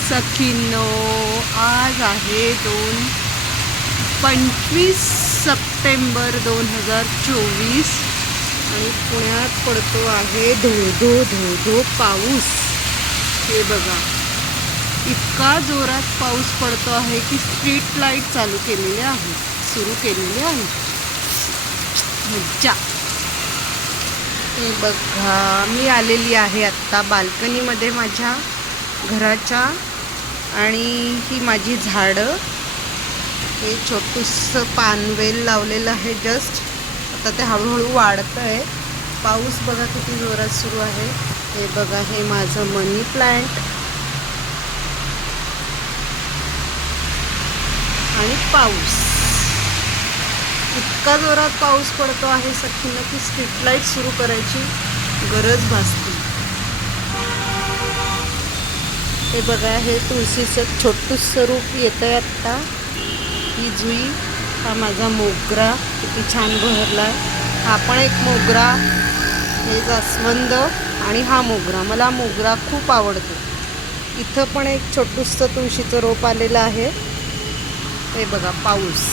सखींनो, आज आहे 25 सप्टेंबर 2024 आणि पुण्यात पडतो आहे धो धो धो धो पाऊस. हे बघा, इतका जोरात पाऊस पडतो आहे की स्ट्रीट लाईट सुरू केलेले आहे. मज्जा. हे बघा, मी आलेली आहे आत्ता बाल्कनीमध्ये माझ्या घराच्या, आणि ही माझी झाडं. हे छोटूसं पानवेल लावलेलं आहे जस्ट. आता ते हळूहळू वाढतं आहे. पाऊस बघा किती जोरात सुरू आहे. हे बघा, हे माझं मनी प्लांट. आणि पाऊस, इतका जोरात पाऊस पडतो आहे सखीनं की स्ट्रीट लाईट सुरू करायची गरज भासते. हे बघा, हे तुळशीचं छोटूसं रूप येतं आहे आत्ता. ही जुई, हा माझा मोगरा किती छान बहरला. हा पण एक मोगरा, हे जास्वंद आणि हा मोगरा. मला मोगरा खूप आवडतो. इथं पण एक छोटूसं तुळशीचं रोप आलेलं आहे. हे बघा, पाऊस.